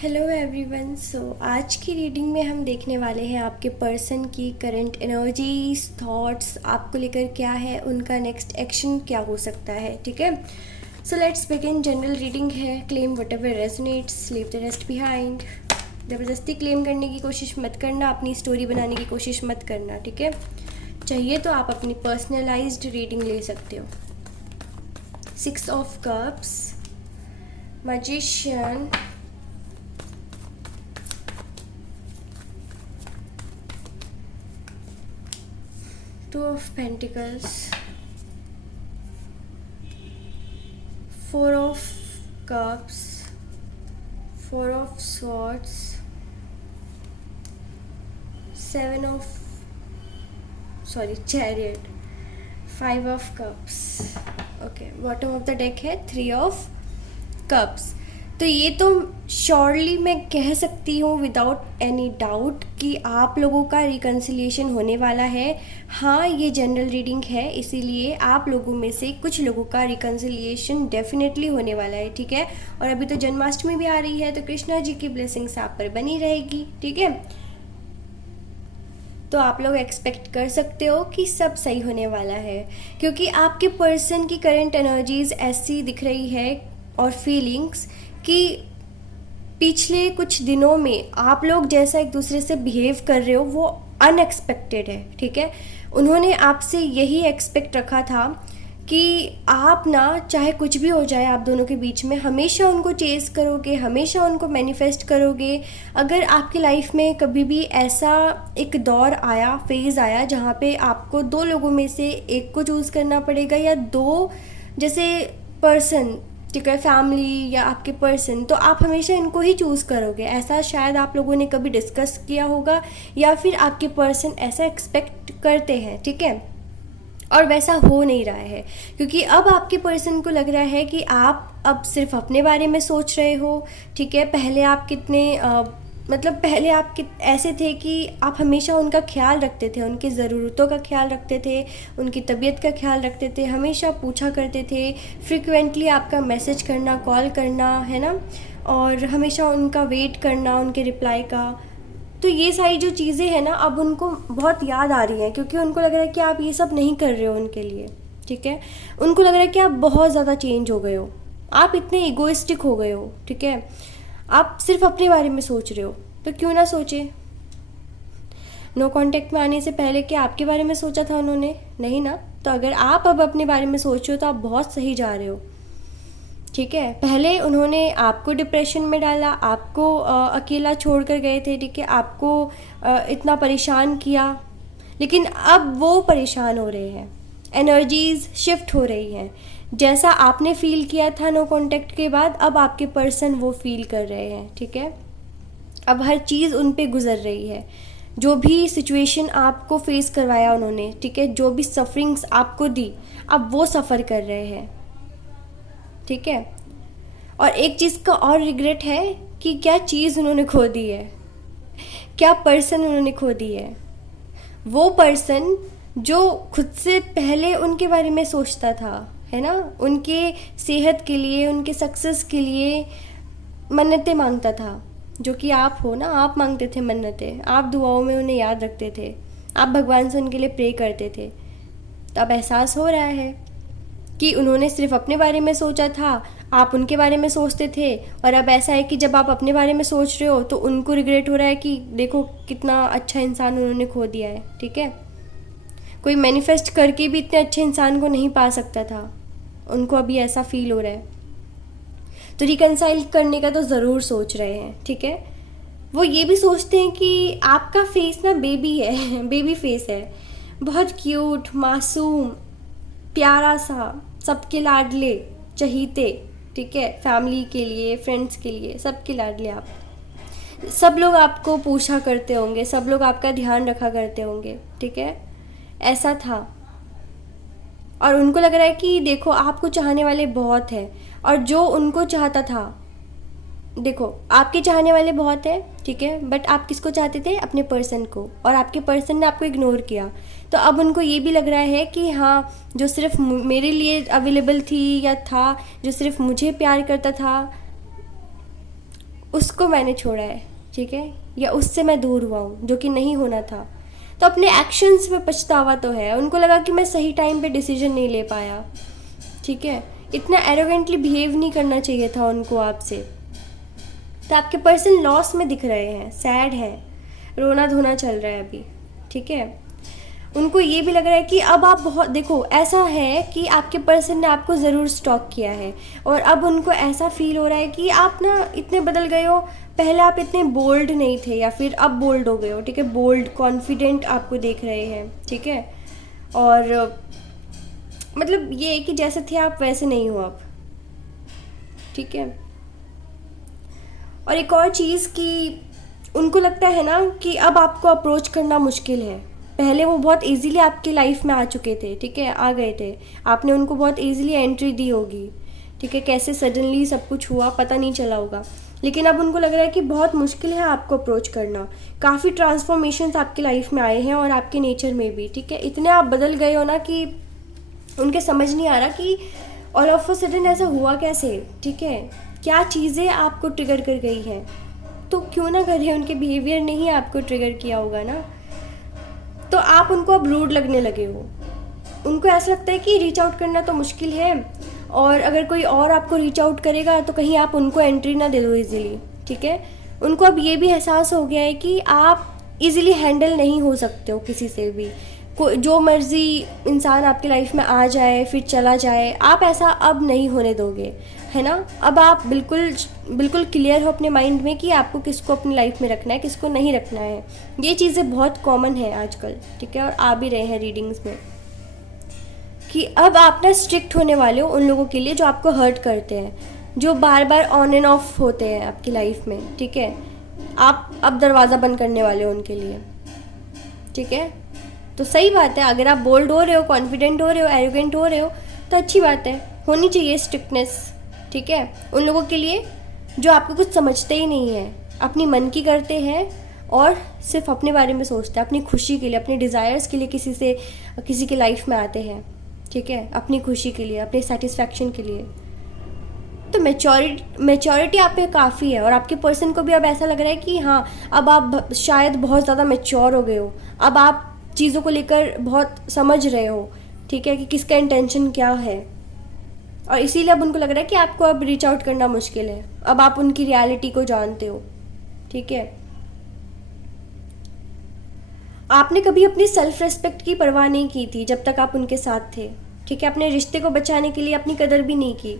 Hello everyone. आज की reading में हम देखने वाले हैं आपके पर्सन की करंट एनर्जीज, थॉट्स, आपको लेकर क्या है, उनका नेक्स्ट एक्शन क्या हो सकता है। ठीक है, so let's begin. General reading है। Claim whatever resonates, leave the rest behind. ज़बरदस्ती क्लेम करने की कोशिश मत करना, अपनी स्टोरी बनाने की कोशिश मत करना। ठीक है, चाहिए तो आप अपनी पर्सनलाइज्ड रीडिंग ले सकते हो। 6 of cups, magician, Two of Pentacles, Four of Cups, Four of Swords, Chariot, Five of Cups. Okay, bottom of the deck है 3 ऑफ कप्स। तो ये तो श्योरली मैं कह सकती हूँ विदाउट एनी डाउट कि आप लोगों का रिकन्सिलिएशन होने वाला है। हाँ, ये जनरल रीडिंग है, इसीलिए आप लोगों में से कुछ लोगों का रिकन्सिलिएशन डेफिनेटली होने वाला है। ठीक है, और अभी तो जन्माष्टमी भी आ रही है, तो कृष्णा जी की ब्लेसिंग्स आप पर बनी रहेगी। ठीक है, तो आप लोग एक्सपेक्ट कर सकते हो कि सब सही होने वाला है, क्योंकि आपके पर्सन की करंट एनर्जीज ऐसी दिख रही है और फीलिंग्स कि पिछले कुछ दिनों में आप लोग जैसा एक दूसरे से बिहेव कर रहे हो वो अनएक्सपेक्टेड है। ठीक है, उन्होंने आपसे यही एक्सपेक्ट रखा था कि आप ना, चाहे कुछ भी हो जाए आप दोनों के बीच में, हमेशा उनको चेज करोगे, हमेशा उनको मैनिफेस्ट करोगे। अगर आपकी लाइफ में कभी भी ऐसा एक दौर आया, फेज़ आया, जहाँ पे आपको दो लोगों में से एक को चूज़ करना पड़ेगा या दो जैसे पर्सन, ठीक है, फैमिली या आपके पर्सन, तो आप हमेशा इनको ही चूज़ करोगे। ऐसा शायद आप लोगों ने कभी डिस्कस किया होगा या फिर आपके पर्सन ऐसा एक्सपेक्ट करते हैं। ठीक है, और वैसा हो नहीं रहा है, क्योंकि अब आपके पर्सन को लग रहा है कि आप अब सिर्फ अपने बारे में सोच रहे हो। ठीक है, पहले आप पहले आप ऐसे थे कि आप हमेशा उनका ख्याल रखते थे, उनकी ज़रूरतों का ख्याल रखते थे, उनकी तबीयत का ख्याल रखते थे, हमेशा पूछा करते थे, फ्रिक्वेंटली आपका मैसेज करना, कॉल करना, है ना, और हमेशा उनका वेट करना, उनके रिप्लाई का। तो ये सारी जो चीज़ें हैं ना, अब उनको बहुत याद आ रही हैं, क्योंकि उनको लग रहा है कि आप ये सब नहीं कर रहे हो उनके लिए। ठीक है, उनको लग रहा है कि आप बहुत ज़्यादा चेंज हो गए हो, आप इतने इगोइस्टिक हो गए हो। ठीक है, आप सिर्फ अपने बारे में सोच रहे हो, तो क्यों ना सोचे। नो कांटेक्ट में आने से पहले क्या आपके बारे में सोचा था उन्होंने? नहीं ना। तो अगर आप अब अपने बारे में सोच रहे हो तो आप बहुत सही जा रहे हो। ठीक है, पहले उन्होंने आपको डिप्रेशन में डाला, आपको अकेला छोड़ कर गए थे। ठीक है, आपको इतना परेशान किया, लेकिन अब वो परेशान हो रहे हैं, एनर्जीज शिफ्ट हो रही हैं। जैसा आपने फील किया था नो कांटेक्ट के बाद, अब आपके पर्सन वो फील कर रहे हैं। ठीक है, अब हर चीज़ उन पे गुजर रही है, जो भी सिचुएशन आपको फेस करवाया उन्होंने, ठीक है, जो भी सफरिंग्स आपको दी, अब वो सफ़र कर रहे हैं। ठीक है, और एक चीज़ का और रिग्रेट है कि क्या चीज़ उन्होंने खो दी है, क्या पर्सन उन्होंने खो दी है। वो पर्सन जो खुद से पहले उनके बारे में सोचता था, है ना, उनके सेहत के लिए, उनके सक्सेस के लिए मन्नतें मांगता था, जो कि आप हो ना, आप मांगते थे मन्नतें, आप दुआओं में उन्हें याद रखते थे, आप भगवान से उनके लिए प्रे करते थे। तो अब एहसास हो रहा है कि उन्होंने सिर्फ अपने बारे में सोचा था, आप उनके बारे में सोचते थे, और अब ऐसा है कि जब आप अपने बारे में सोच रहे हो तो उनको रिग्रेट हो रहा है कि देखो कितना अच्छा इंसान उन्होंने खो दिया है। ठीक है, कोई मैनिफेस्ट करके भी इतने अच्छे इंसान को नहीं पा सकता था, उनको अभी ऐसा फील हो रहा है। तो रिकनसाइल करने का तो ज़रूर सोच रहे हैं। ठीक है, वो ये भी सोचते हैं कि आपका फेस ना बेबी है, बेबी फेस है, बहुत क्यूट, मासूम, प्यारा सा, सबके लाडले, चहीते। ठीक है, फैमिली के लिए, फ्रेंड्स के लिए, सबके लाडले आप। सब लोग आपको पूछा करते होंगे, सब लोग आपका ध्यान रखा करते होंगे। ठीक है, ऐसा था, और उनको लग रहा है कि देखो आपको चाहने वाले बहुत हैं, और जो उनको चाहता था, देखो आपके चाहने वाले बहुत हैं। ठीक है, बट आप किसको चाहते थे? अपने पर्सन को, और आपके पर्सन ने आपको इग्नोर किया। तो अब उनको ये भी लग रहा है कि हाँ, जो सिर्फ मेरे लिए अवेलेबल थी या था, जो सिर्फ मुझे प्यार करता था, उसको मैंने छोड़ा है, ठीक है, या उससे मैं दूर हुआ हूँ जो कि नहीं होना था। तो अपने एक्शंस पे पछतावा तो है। उनको लगा कि मैं सही टाइम पे डिसीजन नहीं ले पाया, ठीक है। इतना एरोगेंटली बिहेव नहीं करना चाहिए था उनको आपसे। तो आपके पर्सन लॉस में दिख रहे हैं, सैड है, रोना धोना चल रहा है अभी, ठीक है। उनको ये भी लग रहा है कि अब आप बहुत, देखो ऐसा है कि आपके पर्सन ने आपको ज़रूर स्टॉक किया है और अब उनको ऐसा फील हो रहा है कि आप ना इतने बदल गए हो। पहले आप इतने बोल्ड नहीं थे या फिर अब बोल्ड हो गए हो, ठीक है, बोल्ड कॉन्फिडेंट आपको देख रहे हैं, ठीक है। और मतलब ये है कि जैसे थे आप वैसे नहीं हो अब, ठीक है। और एक और चीज़ कि उनको लगता है ना कि अब आपको अप्रोच करना मुश्किल है। पहले वो बहुत इजीली आपकी लाइफ में आ चुके थे, ठीक है, आ गए थे, आपने उनको बहुत इजीली एंट्री दी होगी, ठीक है, कैसे सडनली सब कुछ हुआ पता नहीं चला होगा। लेकिन अब उनको लग रहा है कि बहुत मुश्किल है आपको अप्रोच करना। काफ़ी ट्रांसफॉर्मेशंस आपकी लाइफ में आए हैं और आपके नेचर में भी, ठीक है। इतने आप बदल गए हो ना कि उनके समझ नहीं आ रहा कि ऑल ऑफ अ सडन ऐसा हुआ कैसे, ठीक है, क्या चीज़ें आपको ट्रिगर कर गई हैं। तो क्यों ना करे, उनके बिहेवियर ने ही आपको ट्रिगर किया होगा ना। तो आप उनको अब रूड लगने लगे हो। उनको ऐसा लगता है कि रीच आउट करना तो मुश्किल है और अगर कोई और आपको रीच आउट करेगा तो कहीं आप उनको एंट्री ना दे दो इजीली, ठीक है। उनको अब ये भी एहसास हो गया है कि आप इजीली हैंडल नहीं हो सकते हो किसी से भी। जो मर्जी इंसान आपकी लाइफ में आ जाए फिर चला जाए, आप ऐसा अब नहीं होने दोगे, है ना। अब आप बिल्कुल बिल्कुल क्लियर हो अपने माइंड में कि आपको किसको अपनी लाइफ में रखना है, किसको नहीं रखना है। ये चीज़ें बहुत कॉमन है आजकल, ठीक है, और आ भी रहे हैं रीडिंग्स में कि अब आप ना स्ट्रिक्ट होने वाले हो उन लोगों के लिए जो आपको हर्ट करते हैं, जो बार बार ऑन एंड ऑफ होते हैं आपकी लाइफ में, ठीक है। आप अब दरवाज़ा बंद करने वाले हो उनके लिए, ठीक है। तो सही बात है, अगर आप बोल्ड हो रहे हो, कॉन्फिडेंट हो रहे हो, एरोगेंट हो रहे हो तो अच्छी बात है, होनी चाहिए स्ट्रिक्टनेस, ठीक है, उन लोगों के लिए जो आपको कुछ समझते ही नहीं है, अपनी मन की करते हैं और सिर्फ अपने बारे में सोचते हैं, अपनी खुशी के लिए, अपने डिज़ायर्स के लिए किसी की लाइफ में आते हैं, ठीक है, अपनी खुशी के लिए, अपने सेटिस्फैक्शन के लिए। तो मेच्योरिटी आप में काफ़ी है और आपके पर्सन को भी अब ऐसा लग रहा है कि हाँ, अब आप शायद बहुत ज़्यादा मेच्योर हो गए हो, अब आप चीज़ों को लेकर बहुत समझ रहे हो, ठीक है, कि किसका इंटेंशन क्या है। और इसीलिए अब उनको लग रहा है कि आपको अब रीच आउट करना मुश्किल है, अब आप उनकी रियलिटी को जानते हो, ठीक है। आपने कभी अपनी सेल्फ रेस्पेक्ट की परवाह नहीं की थी जब तक आप उनके साथ थे, ठीक है। अपने रिश्ते को बचाने के लिए अपनी कदर भी नहीं की,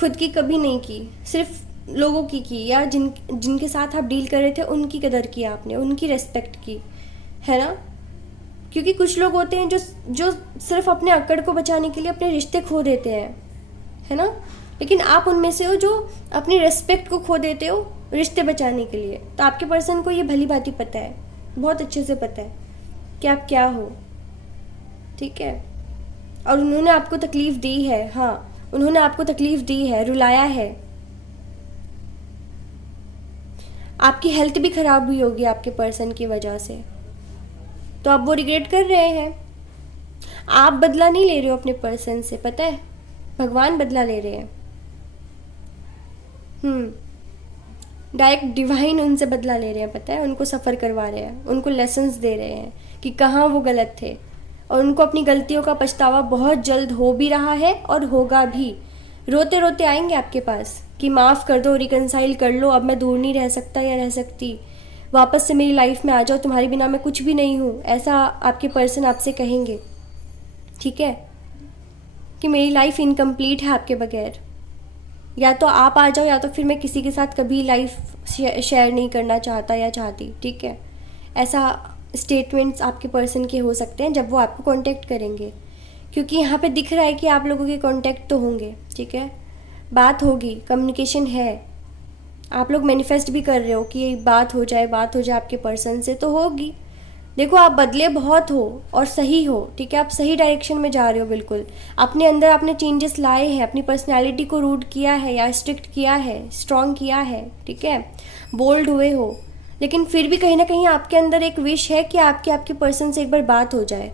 खुद की कभी नहीं की, सिर्फ लोगों की या जिनके साथ आप डील कर रहे थे उनकी कदर की आपने, उनकी रेस्पेक्ट की, है ना। क्योंकि कुछ लोग होते हैं जो सिर्फ अपने अक्कड़ को बचाने के लिए अपने रिश्ते खो देते हैं, है ना। लेकिन आप उनमें से हो जो अपनी रेस्पेक्ट को खो देते हो रिश्ते बचाने के लिए। तो आपके पर्सन को ये भली भांति पता है, बहुत अच्छे से पता है कि आप क्या हो, ठीक है। और उन्होंने आपको तकलीफ़ दी है, हाँ, उन्होंने आपको तकलीफ़ दी है, रुलाया है, आपकी हेल्थ भी ख़राब हुई होगी आपके पर्सन की वजह से, तो आप वो रिग्रेट कर रहे हैं। आप बदला नहीं ले रहे हो अपने पर्सन से, पता है, भगवान बदला ले रहे हैं। डायरेक्ट डिवाइन उनसे बदला ले रहे हैं, पता है, उनको सफ़र करवा रहे हैं, उनको लेसन्स दे रहे हैं कि कहाँ वो गलत थे। और उनको अपनी गलतियों का पछतावा बहुत जल्द हो भी रहा है और होगा भी। रोते रोते आएंगे आपके पास कि माफ़ कर दो, रिकनसाइल कर लो, अब मैं दूर नहीं रह सकता या रह सकती, वापस से मेरी लाइफ में आ जाओ, तुम्हारे बिना मैं कुछ भी नहीं हूँ, ऐसा आपके पर्सन आपसे कहेंगे, ठीक है, कि मेरी लाइफ इनकम्प्लीट है आपके बगैर, या तो आप आ जाओ या तो फिर मैं किसी के साथ कभी लाइफ शेयर नहीं करना चाहता या चाहती, ठीक है। ऐसा स्टेटमेंट्स आपके पर्सन के हो सकते हैं जब वो आपको कांटेक्ट करेंगे, क्योंकि यहाँ पे दिख रहा है कि आप लोगों के कांटेक्ट तो होंगे, ठीक है, बात होगी, कम्युनिकेशन है, आप लोग मैनिफेस्ट भी कर रहे हो कि बात हो जाए आपके पर्सन से, तो होगी। देखो आप बदले बहुत हो और सही हो, ठीक है, आप सही डायरेक्शन में जा रहे हो, बिल्कुल अपने अंदर आपने चेंजेस लाए हैं, अपनी पर्सनैलिटी को रूट किया है या स्ट्रिक्ट किया है, स्ट्रॉन्ग किया है, ठीक है, बोल्ड हुए हो। लेकिन फिर भी कहीं ना कहीं आपके अंदर एक विश है कि आपके पर्सन से एक बार बात हो जाए,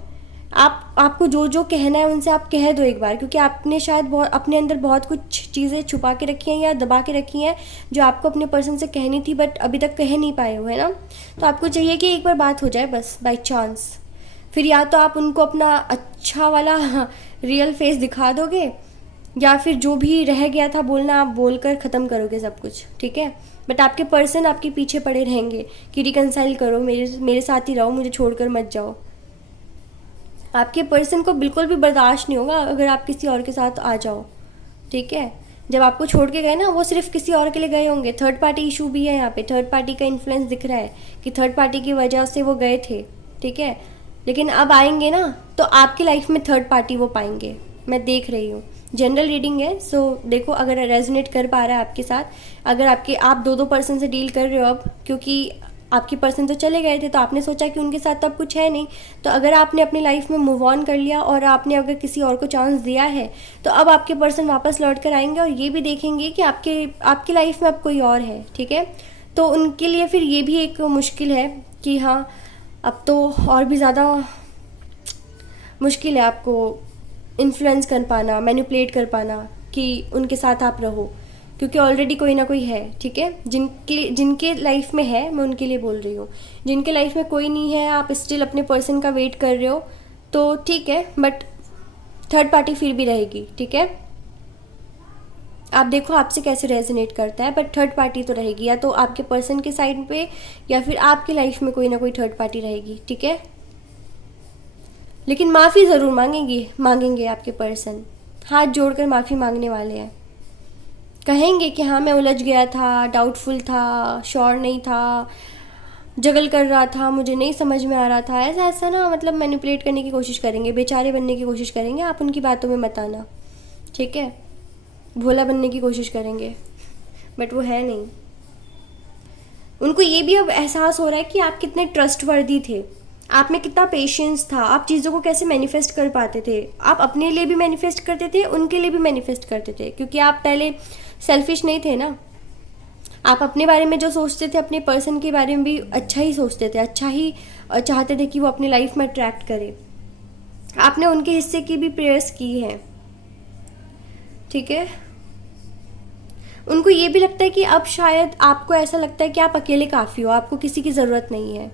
आपको जो जो कहना है उनसे आप कह दो एक बार, क्योंकि आपने शायद बहुत अपने अंदर बहुत कुछ चीज़ें छुपा के रखी हैं या दबा के रखी हैं जो आपको अपने पर्सन से कहनी थी बट अभी तक कह नहीं पाए हो, है ना। तो आपको चाहिए कि एक बार बात हो जाए बस बाई चांस। फिर या तो आप उनको अपना अच्छा वाला रियल फेस दिखा दोगे, या फिर जो भी रह गया था बोलना आप बोलकर ख़त्म करोगे सब कुछ, ठीक है। बट आपके पर्सन आपके पीछे पड़े रहेंगे कि रिकंसाइल करो, मेरे साथ ही रहो, मुझे छोड़कर मत जाओ। आपके पर्सन को बिल्कुल भी बर्दाश्त नहीं होगा अगर आप किसी और के साथ आ जाओ, ठीक है। जब आपको छोड़ के गए ना, वो सिर्फ किसी और के लिए गए होंगे। थर्ड पार्टी इशू भी है यहाँ पे, थर्ड पार्टी का इन्फ्लुएंस दिख रहा है कि थर्ड पार्टी की वजह से वो गए थे, ठीक है। लेकिन अब आएंगे ना तो आपकी लाइफ में थर्ड पार्टी वो पाएंगे, मैं देख रही हूँ। जनरल रीडिंग है, सो देखो अगर रेजोनेट कर पा रहा है आपके साथ। अगर आप दो पर्सन से डील कर रहे हो अब, क्योंकि आपके पर्सन तो चले गए थे तो आपने सोचा कि उनके साथ अब कुछ है नहीं, तो अगर आपने अपनी लाइफ में मूव ऑन कर लिया और आपने अगर किसी और को चांस दिया है तो अब आपके पर्सन वापस लौट कर आएंगे और ये भी देखेंगे कि आपकी लाइफ में अब कोई और है, ठीक है। तो उनके लिए फिर ये भी एक मुश्किल है कि हाँ अब तो और भी ज़्यादा मुश्किल है आपको इन्फ्लुएंस कर पाना, मैनिपुलेट कर पाना कि उनके साथ आप रहो, क्योंकि ऑलरेडी कोई ना कोई है, ठीक है। जिनके लाइफ में है, मैं उनके लिए बोल रही हूँ। जिनके लाइफ में कोई नहीं है, आप स्टिल अपने पर्सन का वेट कर रहे हो तो ठीक है, बट थर्ड पार्टी फिर भी रहेगी, ठीक है। आप देखो आपसे कैसे रेजोनेट करता है, बट थर्ड पार्टी तो रहेगी, या तो आपके पर्सन के साइड पे या फिर आपकी लाइफ में कोई ना कोई थर्ड पार्टी रहेगी, ठीक है। लेकिन माफ़ी ज़रूर मांगेंगे आपके पर्सन, हाथ जोड़कर माफ़ी मांगने वाले हैं। कहेंगे कि हाँ मैं उलझ गया था, डाउटफुल था, श्योर नहीं था, जगल कर रहा था, मुझे नहीं समझ में आ रहा था, ऐसा ना, मतलब मैनिपुलेट करने की कोशिश करेंगे, बेचारे बनने की कोशिश करेंगे, आप उनकी बातों में मत आना, ठीक है। भोला बनने की कोशिश करेंगे बट वो है नहीं। उनको ये भी अब एहसास हो रहा है कि आप कितने ट्रस्टवर्दी थे, आप में कितना पेशेंस था, आप चीज़ों को कैसे मैनिफेस्ट कर पाते थे। आप अपने लिए भी मैनिफेस्ट करते थे, उनके लिए भी मैनिफेस्ट करते थे, क्योंकि आप पहले सेल्फिश नहीं थे ना। आप अपने बारे में जो सोचते थे, अपने पर्सन के बारे में भी अच्छा ही सोचते थे, अच्छा ही चाहते थे कि वो अपनी लाइफ में अट्रैक्ट करे। आपने उनके हिस्से की भी प्रेयर्स की है, ठीक है। उनको ये भी लगता है कि अब शायद आपको ऐसा लगता है कि आप अकेले काफ़ी हो, आपको किसी की ज़रूरत नहीं है।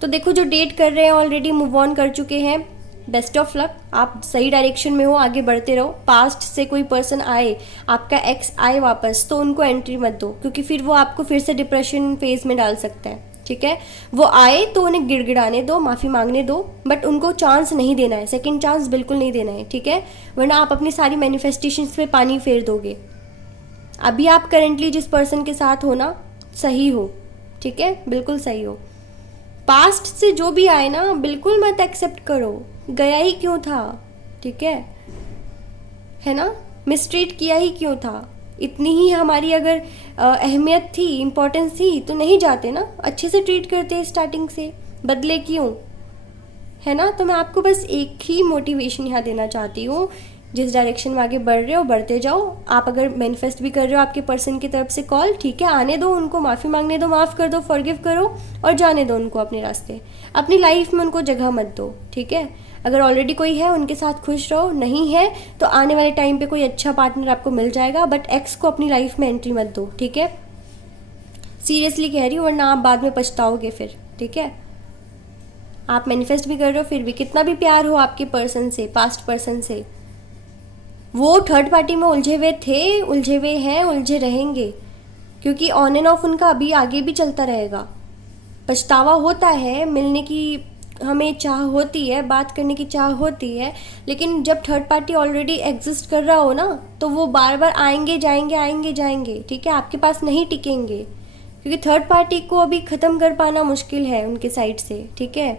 तो देखो जो डेट कर रहे हैं ऑलरेडी मूव ऑन कर चुके हैं, बेस्ट ऑफ लक, आप सही डायरेक्शन में हो, आगे बढ़ते रहो। पास्ट से कोई पर्सन आए, आपका एक्स आए वापस, तो उनको एंट्री मत दो, क्योंकि फिर वो आपको फिर से डिप्रेशन फेज में डाल सकता है, ठीक है। वो आए तो उन्हें गिड़गिड़ाने दो, माफ़ी मांगने दो, बट उनको चांस नहीं देना है, सेकंड चांस बिल्कुल नहीं देना है, ठीक है। वरना आप अपनी सारी मैनिफेस्टेशंस पे पानी फेर दोगे। अभी आप करेंटली जिस पर्सन के साथ हो ना, सही हो, ठीक है, बिल्कुल सही हो। पास्ट से जो भी आए ना, बिल्कुल मत एक्सेप्ट करो, गया ही क्यों था, ठीक है ना। मिसट्रीट किया ही क्यों था, इतनी ही हमारी अगर अहमियत थी, इम्पोर्टेंस थी तो नहीं जाते ना, अच्छे से ट्रीट करते स्टार्टिंग से, बदले क्यों, है ना। तो मैं आपको बस एक ही मोटिवेशन यहाँ देना चाहती हूँ, जिस डायरेक्शन में आगे बढ़ रहे हो बढ़ते जाओ। आप अगर मैनिफेस्ट भी कर रहे हो आपके पर्सन की तरफ से कॉल, ठीक है, आने दो उनको, माफ़ी मांगने दो, माफ़ कर दो, फॉरगिव करो और जाने दो उनको अपने रास्ते। अपनी लाइफ में उनको जगह मत दो, ठीक है। अगर ऑलरेडी कोई है उनके साथ खुश रहो, नहीं है तो आने वाले टाइम पे कोई अच्छा पार्टनर आपको मिल जाएगा, बट एक्स को अपनी लाइफ में एंट्री मत दो, ठीक है। सीरियसली कह रही हूँ, वरना आप बाद में पछताओगे फिर, ठीक है। आप मैनिफेस्ट भी कर रहे हो, फिर भी कितना भी प्यार हो आपके पर्सन से, पास्ट पर्सन से, वो थर्ड पार्टी में उलझे हुए थे, उलझे हुए हैं, उलझे रहेंगे, क्योंकि ऑन एंड ऑफ उनका अभी आगे भी चलता रहेगा। पछतावा होता है, मिलने की हमें चाह होती है, बात करने की चाह होती है, लेकिन जब थर्ड पार्टी ऑलरेडी एग्जिस्ट कर रहा हो ना, तो वो बार बार आएंगे जाएंगे, ठीक है, आपके पास नहीं टिकेंगे, क्योंकि थर्ड पार्टी को अभी ख़त्म कर पाना मुश्किल है उनके साइड से, ठीक है।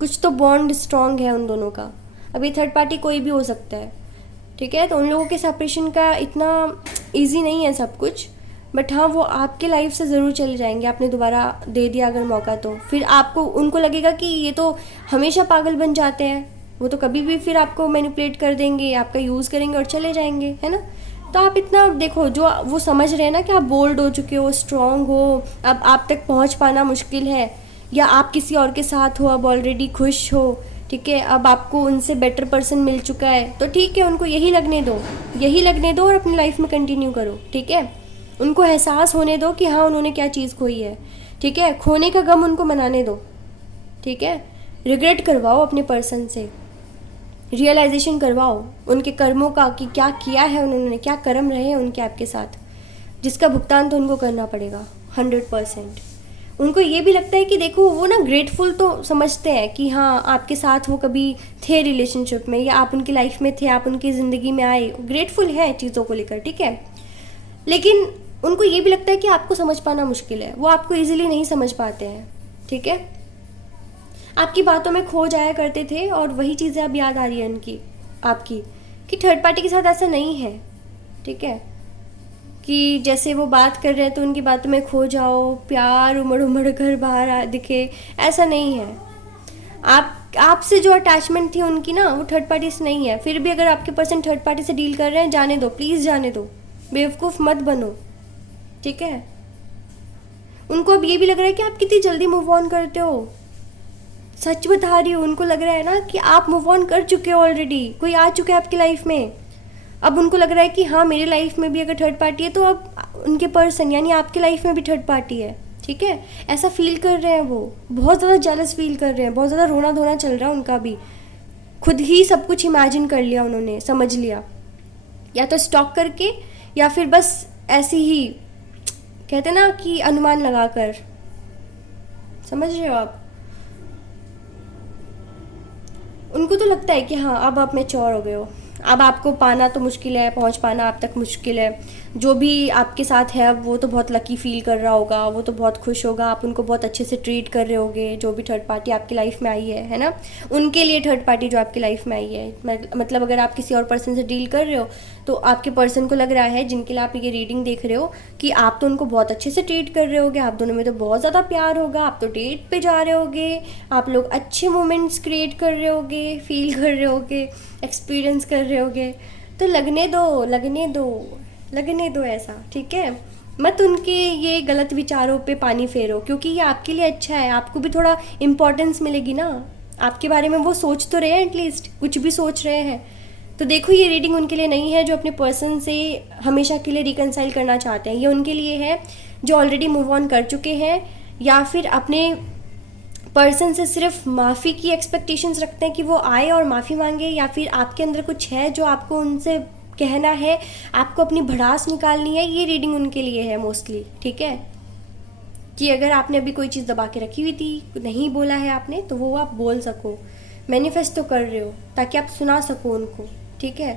कुछ तो बॉन्ड स्ट्रॉन्ग है उन दोनों का, अभी थर्ड पार्टी कोई भी हो सकता है, ठीक है। तो उन लोगों के सेपरेशन का इतना इजी नहीं है सब कुछ, बट हाँ वो आपके लाइफ से ज़रूर चले जाएंगे। आपने दोबारा दे दिया अगर मौका, तो फिर आपको उनको लगेगा कि ये तो हमेशा पागल बन जाते हैं, वो तो कभी भी फिर आपको मैनिपुलेट कर देंगे, आपका यूज़ करेंगे और चले जाएंगे, है ना। तो आप इतना देखो, जो वो समझ रहे हैं ना कि आप बोल्ड हो चुके हो, स्ट्रॉन्ग हो, अब आप तक पहुँच पाना मुश्किल है, या आप किसी और के साथ हो, अब ऑलरेडी खुश हो, ठीक है, अब आपको उनसे बेटर पर्सन मिल चुका है तो ठीक है, उनको यही लगने दो, यही लगने दो और अपनी लाइफ में कंटिन्यू करो। ठीक है, उनको एहसास होने दो कि हाँ उन्होंने क्या चीज़ खोई है। ठीक है, खोने का गम उनको मनाने दो। ठीक है, रिग्रेट करवाओ अपने पर्सन से, रियलाइजेशन करवाओ उनके कर्मों का कि क्या किया है उन्होंने, क्या कर्म रहे हैं उनके आपके साथ, जिसका भुगतान तो उनको करना पड़ेगा 100%। उनको ये भी लगता है कि देखो वो ना ग्रेटफुल तो समझते हैं कि हाँ आपके साथ वो कभी थे रिलेशनशिप में, या आप उनकी लाइफ में थे, आप उनकी ज़िंदगी में आए, ग्रेटफुल है चीज़ों को लेकर। ठीक है, लेकिन उनको ये भी लगता है कि आपको समझ पाना मुश्किल है, वो आपको इजीली नहीं समझ पाते हैं। ठीक है, आपकी बातों में खो जाया करते थे और वही चीज़ें अब याद आ रही है उनकी आपकी, कि थर्ड पार्टी के साथ ऐसा नहीं है। ठीक है, कि जैसे वो बात कर रहे हैं तो उनकी बातों में खो जाओ, प्यार उमड़ उमड़ कर बाहर दिखे, ऐसा नहीं है। आपसे जो अटैचमेंट थी उनकी ना, वो थर्ड पार्टी से नहीं है। फिर भी अगर आपके पर्सन थर्ड पार्टी से डील कर रहे हैं, जाने दो, प्लीज़ जाने दो, बेवकूफ़ मत बनो। ठीक है, उनको अब ये भी लग रहा है कि आप कितनी जल्दी मूव ऑन करते हो। सच बता रही हूँ, उनको लग रहा है ना कि आप मूव ऑन कर चुके हो ऑलरेडी, कोई आ चुका है आपकी लाइफ में। अब उनको लग रहा है कि हाँ मेरी लाइफ में भी अगर थर्ड पार्टी है तो अब उनके पर्सन यानी आपकी लाइफ में भी थर्ड पार्टी है। ठीक है, ऐसा फील कर रहे हैं, वो बहुत ज़्यादा जेलस फील कर रहे हैं, बहुत ज़्यादा रोना धोना चल रहा है उनका भी। खुद ही सब कुछ इमेजिन कर लिया उन्होंने, समझ लिया, या तो स्टॉक करके या फिर बस ऐसे ही कहते ना कि अनुमान लगा कर। समझ रहे हो आप? उनको तो लगता है कि हाँ अब आप मैच्योर हो गए हो, अब आपको पाना तो मुश्किल है, पहुंच पाना आप तक मुश्किल है। जो भी आपके साथ है अब वो तो बहुत लकी फील कर रहा होगा, वो तो बहुत खुश होगा, आप उनको बहुत अच्छे से ट्रीट कर रहे होगे। जो भी थर्ड पार्टी आपकी लाइफ में आई है ना, उनके लिए थर्ड पार्टी जो आपकी लाइफ में आई है, मतलब अगर आप किसी और पर्सन से डील कर रहे हो तो आपके पर्सन को लग रहा है, जिनके लिए आप ये रीडिंग देख रहे हो, कि आप तो उनको बहुत अच्छे से ट्रीट कर रहे होगे, आप दोनों में तो बहुत ज़्यादा प्यार होगा, आप तो डेट पे जा रहे होगे, आप लोग अच्छे मोमेंट्स क्रिएट कर रहे होगे, फील कर रहे होगे, एक्सपीरियंस कर रहे होगे। तो लगने दो, लगने दो, लगने दो ऐसा। ठीक है, मत उनके ये गलत विचारों पे पानी फेरो, क्योंकि ये आपके लिए अच्छा है, आपको भी थोड़ा इम्पोर्टेंस मिलेगी ना। आपके बारे में वो सोच तो रहे हैं, एटलीस्ट कुछ भी सोच रहे हैं। तो देखो ये रीडिंग उनके लिए नहीं है जो अपने पर्सन से हमेशा के लिए रिकनसाइल करना चाहते हैं, ये उनके लिए है जो ऑलरेडी मूव ऑन कर चुके हैं, या फिर अपने पर्सन से सिर्फ माफ़ी की एक्सपेक्टेशंस रखते हैं कि वो आए और माफ़ी मांगे, या फिर आपके अंदर कुछ है जो आपको उनसे कहना है, आपको अपनी भड़ास निकालनी है। ये रीडिंग उनके लिए है मोस्टली। ठीक है, कि अगर आपने अभी कोई चीज़ दबा के रखी हुई थी, नहीं बोला है आपने, तो वो आप बोल सको, मैनिफेस्ट तो कर रहे हो ताकि आप सुना सको उनको। ठीक है,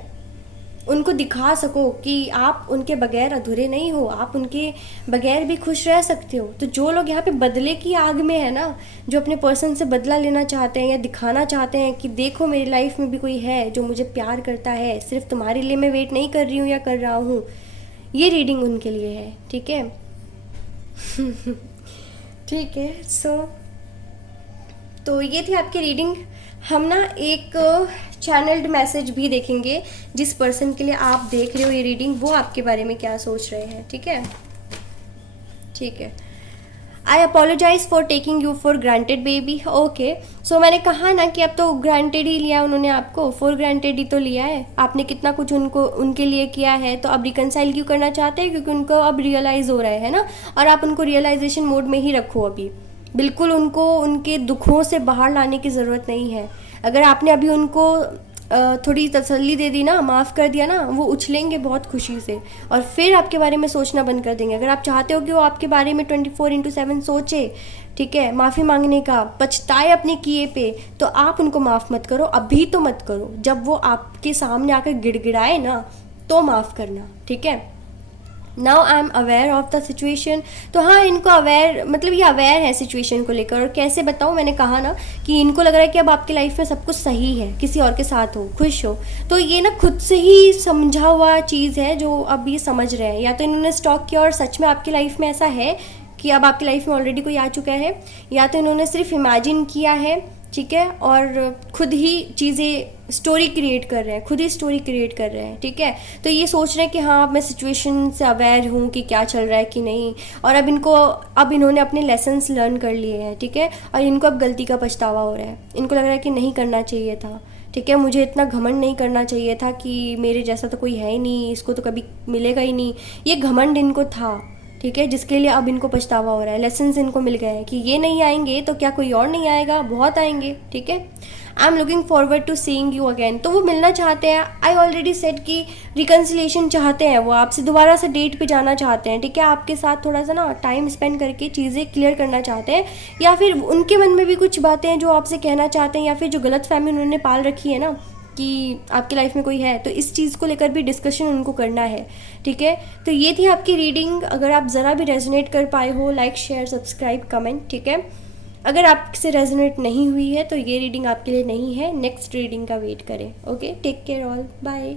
उनको दिखा सको कि आप उनके बगैर अधूरे नहीं हो, आप उनके बगैर भी खुश रह सकते हो। तो जो लोग यहाँ पे बदले की आग में है ना, जो अपने पर्सन से बदला लेना चाहते हैं या दिखाना चाहते हैं कि देखो मेरी लाइफ में भी कोई है जो मुझे प्यार करता है, सिर्फ तुम्हारे लिए मैं वेट नहीं कर रही हूँ या कर रहा हूँ, ये रीडिंग उनके लिए है। ठीक है ठीक है, तो ये थी आपकी रीडिंग। हम ना एक चैनल्ड मैसेज भी देखेंगे, जिस पर्सन के लिए आप देख रहे हो ये रीडिंग, वो आपके बारे में क्या सोच रहे हैं। ठीक है, ठीक है। I apologize for taking you for granted baby. Okay, so मैंने कहा ना कि अब तो ग्रांटेड ही लिया उन्होंने, आपको फॉर ग्रांटेड ही तो लिया है। आपने कितना कुछ उनके लिए किया है, तो अब रिकनसाइल क्यों करना चाहते हैं? क्योंकि उनको अब रियलाइज़ हो रहा है ना, और आप उनको रियलाइजेशन मोड में ही रखो अभी। बिल्कुल उनको उनके दुखों से बाहर लाने की ज़रूरत नहीं है। अगर आपने अभी उनको थोड़ी तसल्ली दे दी ना, माफ़ कर दिया ना, वो उछलेंगे बहुत खुशी से और फिर आपके बारे में सोचना बंद कर देंगे। अगर आप चाहते हो कि वो आपके बारे में 24/7 सोचे, ठीक है, माफ़ी मांगने का, पछताए अपने किए पे, तो आप उनको माफ़ मत करो, अभी तो मत करो। जब वो आपके सामने आकर गिड़गिड़ाए ना, तो माफ़ करना। ठीक है, now I am aware of the situation. तो हाँ, इनको अवेयर, मतलब ये अवेयर है सिचुएशन को लेकर। और कैसे बताऊँ, मैंने कहा ना कि इनको लग रहा है कि अब आपकी लाइफ में सब कुछ सही है, किसी और के साथ हो, खुश हो। तो ये ना खुद से ही समझा हुआ चीज़ है जो अब ये समझ रहे हैं, या तो इन्होंने स्टॉक किया और सच में आपकी लाइफ में ऐसा है कि अब आपकी लाइफ में ऑलरेडी कोई आ चुका है, या तो इन्होंने सिर्फ इमेजिन किया है ठीक है, और खुद ही चीज़ें स्टोरी क्रिएट कर रहे हैं, खुद ही स्टोरी क्रिएट कर रहे हैं, ठीक है। तो ये सोच रहे हैं कि हाँ मैं सिचुएशन से अवेयर हूँ कि क्या चल रहा है कि नहीं, और अब इन्होंने अपने लेसन्स लर्न कर लिए हैं, ठीक है, और इनको अब गलती का पछतावा हो रहा है, इनको लग रहा है कि नहीं करना चाहिए था, ठीक है, मुझे इतना घमंड नहीं करना चाहिए था कि मेरे जैसा तो कोई है ही नहीं, इसको तो कभी मिलेगा ही नहीं, ये घमंड इनको था, ठीक है, जिसके लिए अब इनको पछतावा हो रहा है। लेसन्स इनको मिल गए हैं कि ये नहीं आएंगे तो क्या कोई और नहीं आएगा, बहुत आएंगे, ठीक है। I am looking forward to seeing you again. तो वो मिलना चाहते हैं, आई ऑलरेडी सेड कि रिकन्सिलेशन चाहते हैं, वो आपसे दोबारा से डेट पे जाना चाहते हैं, ठीक है, आपके साथ थोड़ा सा ना टाइम स्पेंड करके चीज़ें क्लियर करना चाहते हैं, या फिर उनके मन में भी कुछ बातें हैं जो आपसे कहना चाहते हैं, या फिर जो गलत फहमी उन्होंने पाल रखी है ना कि आपकी लाइफ में कोई है, तो इस चीज़ को लेकर भी डिस्कशन उनको करना है, ठीक है। तो ये थी आपकी रीडिंग। अगर आप ज़रा भी रेजोनेट कर पाए हो, लाइक शेयर सब्सक्राइब कमेंट, ठीक है। अगर आपसे रेजोनेट नहीं हुई है तो ये रीडिंग आपके लिए नहीं है, नेक्स्ट रीडिंग का वेट करें। Okay, take care all, bye.